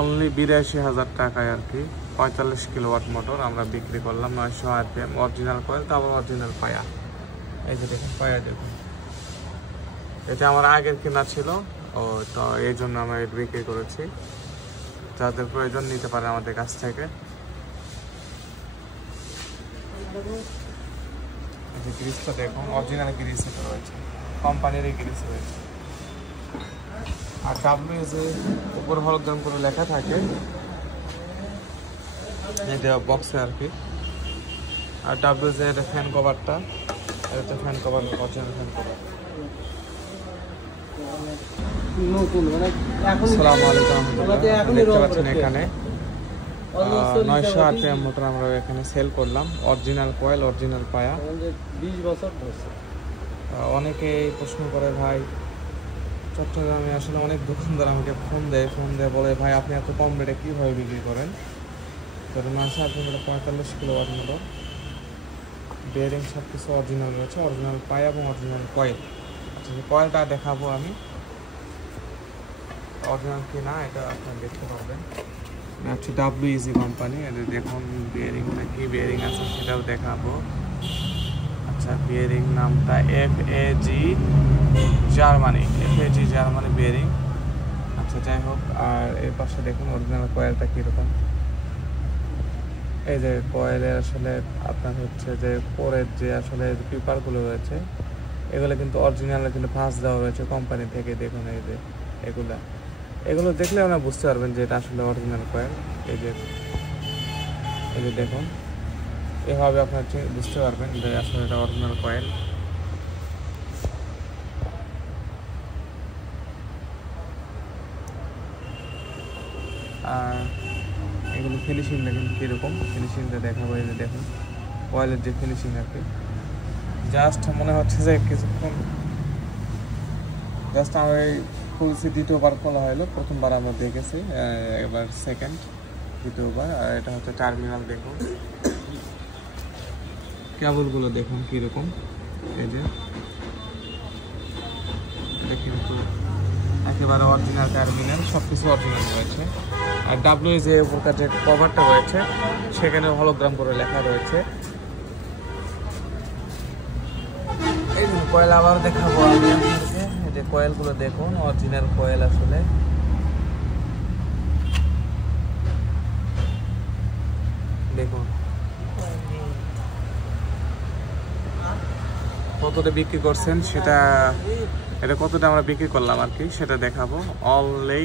Only 82,000 টাকায় আর কি 45 kilowatt motor আমরা বিক্রি করলাম 900 RPM অরিজিনাল কয়েল, তারপর অরিজিনাল পায়া। এই যে দেখুন পায়া দেখুন, এটা আমার আগের কেনা ছিল, ও তো এই জন্য আমরা এটা বিক্রি করেছি। যাদের প্রয়োজন নিতে পারে আমাদের কাছ থেকে। গ্রিসটা দেখুন অরিজিনাল গ্রিস রয়েছে, কোম্পানির গ্রিস রয়েছে। আর WS উপর হলুদ করে লেখা থাকে, এটা বক্সে আর কি। আর WS এটা ফ্যান কভারটা, এটা fan cover, original fan cover. আসসালামু আলাইকুম, দেখতে পাচ্ছেন এখানে 900 RPM মোটর আমরা এখানে সেল করলাম। অরিজিনাল কয়েল, অরিজিনাল পায়া। 20 বছর ধরছে। অনেকেই প্রশ্ন করে ভাই চট্টগ্রামে আসলে অনেক দোকানদার আমাকে ফোন দেয় বলে ভাই আপনি এত কম রেটে কীভাবে বিক্রি করেন। তো 900 RPM 45 কিলোওয়াট মোটর, বেয়ারিং সব কিছু অরিজিনাল রয়েছে, অরিজিনাল পায়া এবং অরিজিনাল কয়েল। আচ্ছা কয়েলটা দেখাবো আমি, অরিজিনাল কি না এটা আপনারা দেখতে পারবেন। হচ্ছে WEG কোম্পানি, এটা দেখুন বিয়ারিংটা কি বিয়ারিং আছে সেটাও দেখাবো। আচ্ছা বিয়ারিং নামটা FAG Germany, FAG Germany bearing. আচ্ছা যাই হোক, আর এর পাশে দেখুন অরিজিনাল কয়েলটা কীরকম। এই যে কয়েলের আসলে আপনার হচ্ছে যে পরের যে আসলে পেপারগুলো রয়েছে এগুলো কিন্তু অরিজিনাল, কিন্তু ভাঁজ দেওয়া রয়েছে কোম্পানি থেকে। দেখুন এই যে এগুলো দেখলে আপনারা বুঝতে পারবেন যে এটা আসলে অরিজিনাল কয়েল। এই যে দেখুন, এভাবে আপনারা বুঝতে পারবেন যে আসলে এটা অরিজিনাল কয়েল। আর এগুলো ফিনিশিংটা কিন্তু কীরকম, ফিনিশিংটা দেখাবো। এই যে দেখুন কয়েলের যে ফিনিশিং আর কি, জাস্ট মনে হচ্ছে যে কিছুক্ষণ জাস্ট আমার এই খুলছি, দ্বিতীয়বার খোলা হলো, প্রথমবার আমরা দেখেছি, এবার সেকেন্ড, দ্বিতীয়বার। আর এটা হচ্ছে টার্মিনাল, দেখুন কেবলগুলো দেখুন কীরকম। এই যে এটা কিন্তু একেবারে অরিজিনাল টার্মিনাল, সব কিছু অরিজিনাল রয়েছে। আর WEG উপরকার যে কভারটা রয়েছে সেখানে হলোগ্রাম করে লেখা রয়েছে। এই কয়েল আবার দেখাবো আমি আপনাদেরকে। এই যে কয়েলগুলো দেখুন অরিজিনাল কয়েল, আসলে দেখুন কতটা বিক্রি করছেন সেটা, এটা কতটা আমরা বিক্রি করলাম আর কি সেটা দেখাবো। অনলি